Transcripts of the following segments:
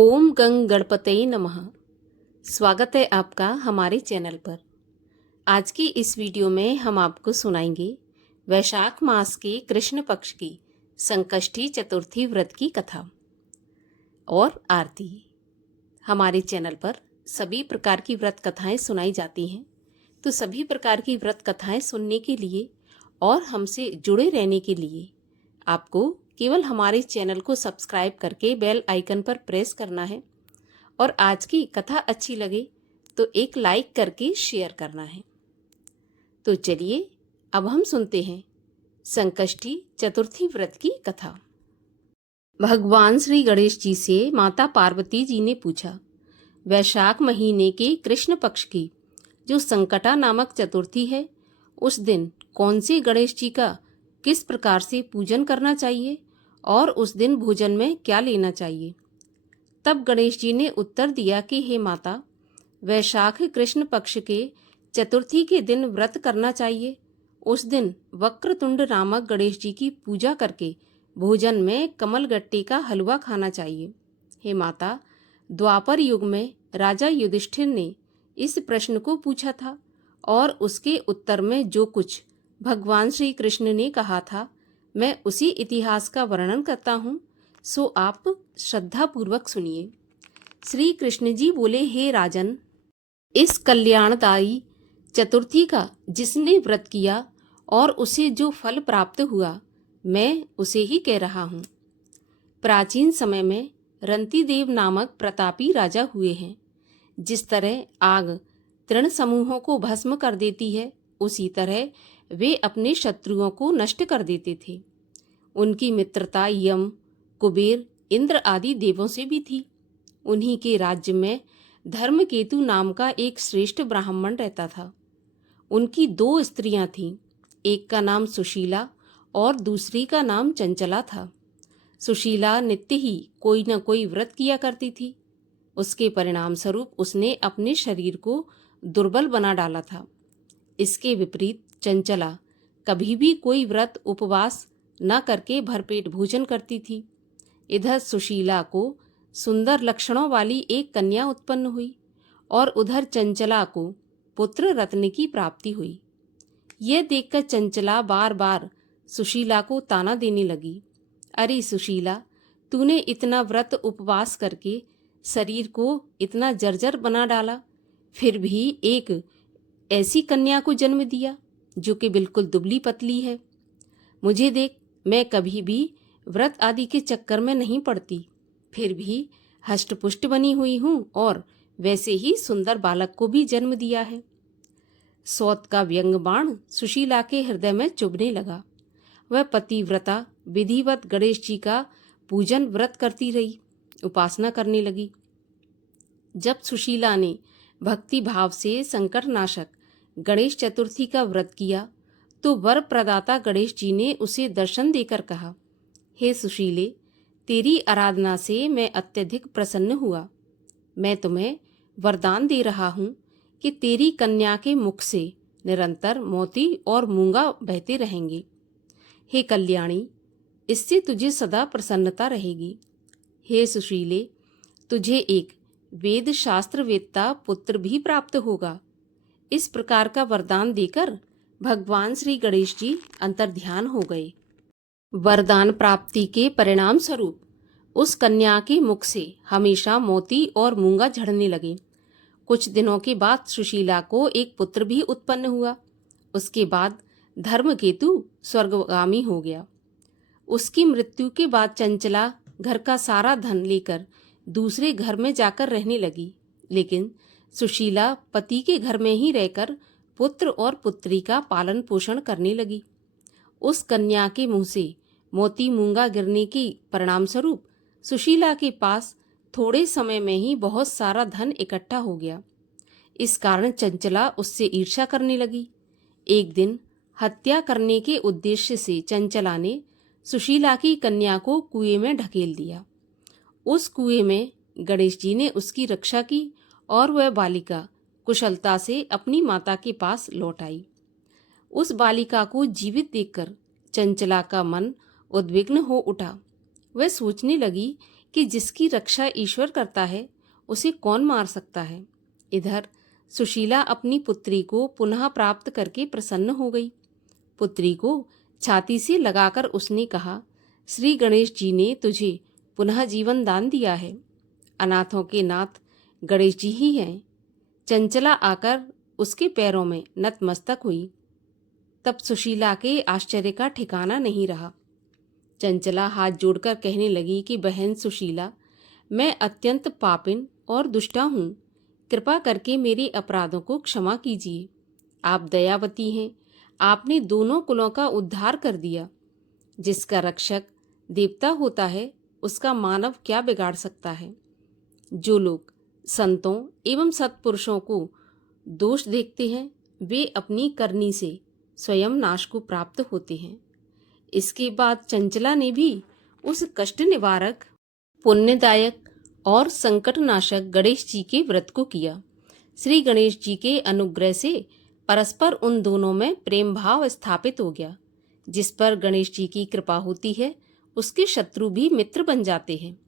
ओम गंग गणपतये नमः। स्वागत है आपका हमारे चैनल पर। आज की इस वीडियो में हम आपको सुनाएंगे वैशाख मास के कृष्ण पक्ष की संकष्टी चतुर्थी व्रत की कथा और आरती। हमारे चैनल पर सभी प्रकार की व्रत कथाएं सुनाई जाती हैं, तो सभी प्रकार की व्रत कथाएं सुनने के लिए और हमसे जुड़े रहने के लिए आपको केवल हमारे चैनल को सब्सक्राइब करके बेल आइकन पर प्रेस करना है और आज की कथा अच्छी लगे तो एक लाइक करके शेयर करना है। तो चलिए अब हम सुनते हैं संकष्टी चतुर्थी व्रत की कथा। भगवान श्री गणेश जी से माता पार्वती जी ने पूछा, वैशाख महीने के कृष्ण पक्ष की जो संकटा नामक चतुर्थी है, उस दिन कौन से गणेश जी का किस प्रकार से पूजन करना चाहिए और उस दिन भोजन में क्या लेना चाहिए। तब गणेश जी ने उत्तर दिया कि हे माता, वैशाख कृष्ण पक्ष के चतुर्थी के दिन व्रत करना चाहिए। उस दिन वक्रतुंड नामक गणेश जी की पूजा करके भोजन में कमलगट्टे का हलवा खाना चाहिए। हे माता, द्वापर युग में राजा युधिष्ठिर ने इस प्रश्न को पूछा था और उसके उत्तर में जो कुछ भगवान श्री कृष्ण ने कहा था, मैं उसी इतिहास का वर्णन करता हूँ, सो आप श्रद्धा पूर्वक सुनिए। श्री कृष्ण जी बोले, हे राजन, इस कल्याणदायी चतुर्थी का जिसने व्रत किया और उसे जो फल प्राप्त हुआ, मैं उसे ही कह रहा हूँ। प्राचीन समय में रंतिदेव नामक प्रतापी राजा हुए हैं। जिस तरह आग तृण समूहों को भस्म कर देती है, उसी तरह वे अपने शत्रुओं को नष्ट कर देते थे। उनकी मित्रता यम, कुबेर, इंद्र आदि देवों से भी थी। उन्हीं के राज्य में धर्मकेतु नाम का एक श्रेष्ठ ब्राह्मण रहता था। उनकी 2 स्त्रियां थीं, एक का नाम सुशीला और दूसरी का नाम चंचला था। सुशीला नित्य ही कोई न कोई व्रत किया करती थी। उसके परिणाम स्वरूप उसने अपने शरीर को दुर्बल बना डाला था। इसके विपरीत चंचला कभी भी कोई व्रत उपवास न करके भरपेट भोजन करती थी। इधर सुशीला को सुंदर लक्षणों वाली एक कन्या उत्पन्न हुई और उधर चंचला को पुत्र रत्न की प्राप्ति हुई। यह देखकर चंचला बार बार सुशीला को ताना देने लगी, अरे सुशीला, तूने इतना व्रत उपवास करके शरीर को इतना जर्जर बना डाला, फिर भी एक ऐसी कन्या को जन्म दिया जो कि बिल्कुल दुबली पतली है। मुझे देख, मैं कभी भी व्रत आदि के चक्कर में नहीं पड़ती, फिर भी हष्टपुष्ट बनी हुई हूँ और वैसे ही सुंदर बालक को भी जन्म दिया है। सौत का व्यंग बाण सुशीला के हृदय में चुभने लगा। वह पतिव्रता विधिवत गणेश जी का पूजन व्रत करती रही, उपासना करने लगी। जब सुशीला ने भक्ति भाव से संकट नाशक गणेश चतुर्थी का व्रत किया, तो वर प्रदाता गणेश जी ने उसे दर्शन देकर कहा, हे सुशीले, तेरी आराधना से मैं अत्यधिक प्रसन्न हुआ। मैं तुम्हें वरदान दे रहा हूँ कि तेरी कन्या के मुख से निरंतर मोती और मूंगा बहते रहेंगे। हे कल्याणी, इससे तुझे सदा प्रसन्नता रहेगी। हे सुशीले, तुझे एक वेद शास्त्र वेत्ता पुत्र भी प्राप्त होगा। इस प्रकार का वरदान देकर भगवान श्री गणेश जी अंतर्ध्यान हो गए। वरदान प्राप्ति के परिणाम स्वरूप उस कन्या के मुख से हमेशा मोती और मूंगा झड़ने लगे। कुछ दिनों के बाद सुशीला को एक पुत्र भी उत्पन्न हुआ। उसके बाद धर्मकेतु स्वर्गगामी हो गया। उसकी मृत्यु के बाद चंचला घर का सारा धन लेकर दूसरे घर में जाकर रहने लगी, लेकिन सुशीला पति के घर में ही रहकर पुत्र और पुत्री का पालन पोषण करने लगी। उस कन्या के मुंह से मोती मूंगा गिरने के परिणाम स्वरूप सुशीला के पास थोड़े समय में ही बहुत सारा धन इकट्ठा हो गया। इस कारण चंचला उससे ईर्ष्या करने लगी। एक दिन हत्या करने के उद्देश्य से चंचला ने सुशीला की कन्या को कुएं में ढकेल दिया। उस कुएं में गणेश जी ने उसकी रक्षा की और वह बालिका कुशलता से अपनी माता के पास लौट आई। उस बालिका को जीवित देखकर चंचला का मन उद्विग्न हो उठा। वह सोचने लगी कि जिसकी रक्षा ईश्वर करता है उसे कौन मार सकता है। इधर सुशीला अपनी पुत्री को पुनः प्राप्त करके प्रसन्न हो गई। पुत्री को छाती से लगाकर उसने कहा, श्री गणेश जी ने तुझे पुनः जीवन दान दिया है। अनाथों के नाथ गणेश जी ही हैं। चंचला आकर उसके पैरों में नतमस्तक हुई। तब सुशीला के आश्चर्य का ठिकाना नहीं रहा। चंचला हाथ जोड़कर कहने लगी कि बहन सुशीला, मैं अत्यंत पापिन और दुष्टा हूँ। कृपा करके मेरे अपराधों को क्षमा कीजिए। आप दयावती हैं। आपने दोनों कुलों का उद्धार कर दिया। जिसका रक्षक देवता होता है उसका मानव क्या बिगाड़ सकता है। जो लोग संतों एवं सत्पुरुषों को दोष देखते हैं वे अपनी करनी से स्वयं नाश को प्राप्त होते हैं। इसके बाद चंचला ने भी उस कष्ट निवारक, पुण्यदायक और संकटनाशक गणेश जी के व्रत को किया। श्री गणेश जी के अनुग्रह से परस्पर उन दोनों में प्रेम भाव स्थापित हो गया। जिस पर गणेश जी की कृपा होती है उसके शत्रु भी मित्र बन जाते हैं।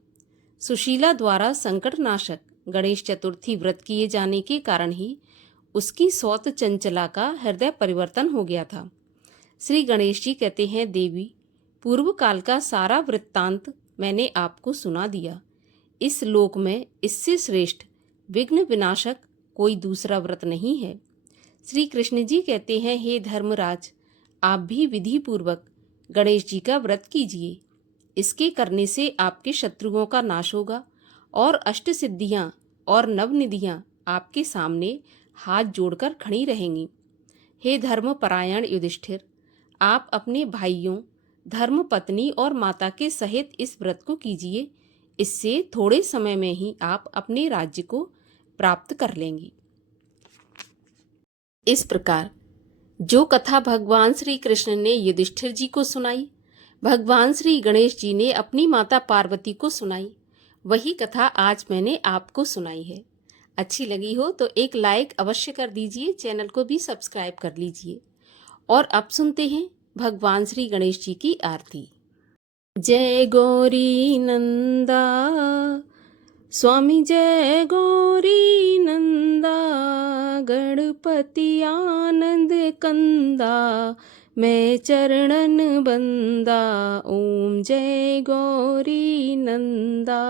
सुशीला द्वारा संकटनाशक गणेश चतुर्थी व्रत किए जाने के कारण ही उसकी सौत चंचला का हृदय परिवर्तन हो गया था। श्री गणेश जी कहते हैं, देवी, पूर्व काल का सारा वृत्तांत मैंने आपको सुना दिया। इस लोक में इससे श्रेष्ठ विघ्न विनाशक कोई दूसरा व्रत नहीं है। श्री कृष्ण जी कहते हैं, हे धर्मराज, आप भी विधि पूर्वक गणेश जी का व्रत कीजिए। इसके करने से आपके शत्रुओं का नाश होगा और अष्ट सिद्धियां और नवनिधियां आपके सामने हाथ जोड़कर खड़ी रहेंगी। हे धर्मपरायण युधिष्ठिर, आप अपने भाइयों, धर्मपत्नी और माता के सहित इस व्रत को कीजिए। इससे थोड़े समय में ही आप अपने राज्य को प्राप्त कर लेंगी। इस प्रकार जो कथा भगवान श्री कृष्ण ने युधिष्ठिर जी को सुनाई, भगवान श्री गणेश जी ने अपनी माता पार्वती को सुनाई, वही कथा आज मैंने आपको सुनाई है। अच्छी लगी हो तो एक लाइक अवश्य कर दीजिए, चैनल को भी सब्सक्राइब कर लीजिए। और अब सुनते हैं भगवान श्री गणेश जी की आरती। जय गौरी नंदा स्वामी, जय गौरी नंदा, गणपति आनंद कंदा, मैं चरणन बंदा। ओम जय गौरी नंदा।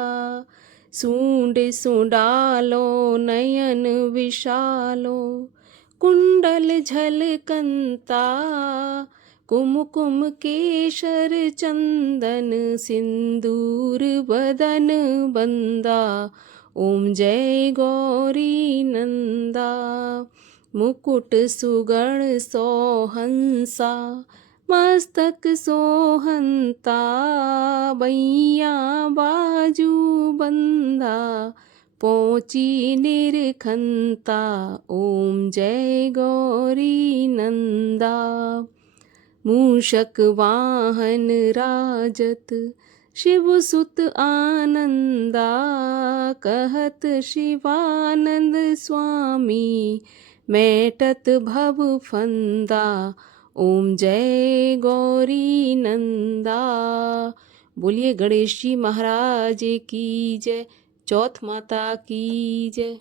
सूंड सुडालो नयन विशालो, कुंडल झलकंता, कुमकुम केशर चंदन, सिंदूर बदन बंदा। ओम जय गौरी नंदा। मुकुट सुगण सोहंसा, मस्तक सोहंता, बैया बाजू बंदा, पोची निरखंता। ओम जय गौरी नंदा। मूषक वाहन राजत, शिव सुत आनंदा, कहत शिवानंद स्वामी, मेटत भव फंदा। ओम जय गौरी नंदा। बोलिए गणेश जी महाराज की जय। चौथ माता की जय।